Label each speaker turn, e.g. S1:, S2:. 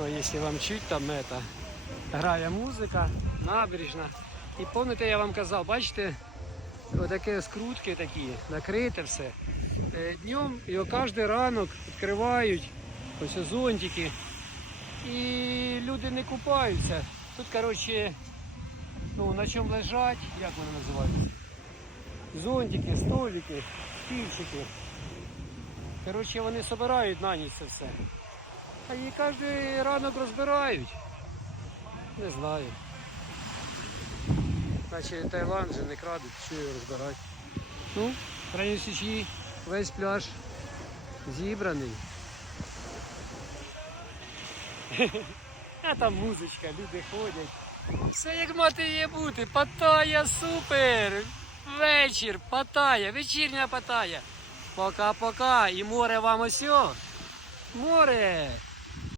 S1: Ну, якщо вам чуть, там это, грає музика, набережна. І пам'ятаєте, я вам казав, бачите, отакі скрутки такі, накрите все. Е, Днем його кожен ранок відкривають, ось зонтики. І люди не купаються. Тут, коротше, ну, на чому лежать, як вони називаються? Зонтики, столики, стільчики. Коротше, вони збирають на ніч це все. А її кожен ранок розбирають. Не знаю. Наче Таїланд же не крадуть, що його розбирати. Ну, в січі весь пляж зібраний. А там музичка, люди ходять. Все як мати є бути. Паттайя супер! Вечір, Паттайя, вечірня Паттайя. Пока-пока. І море вам ось. Море!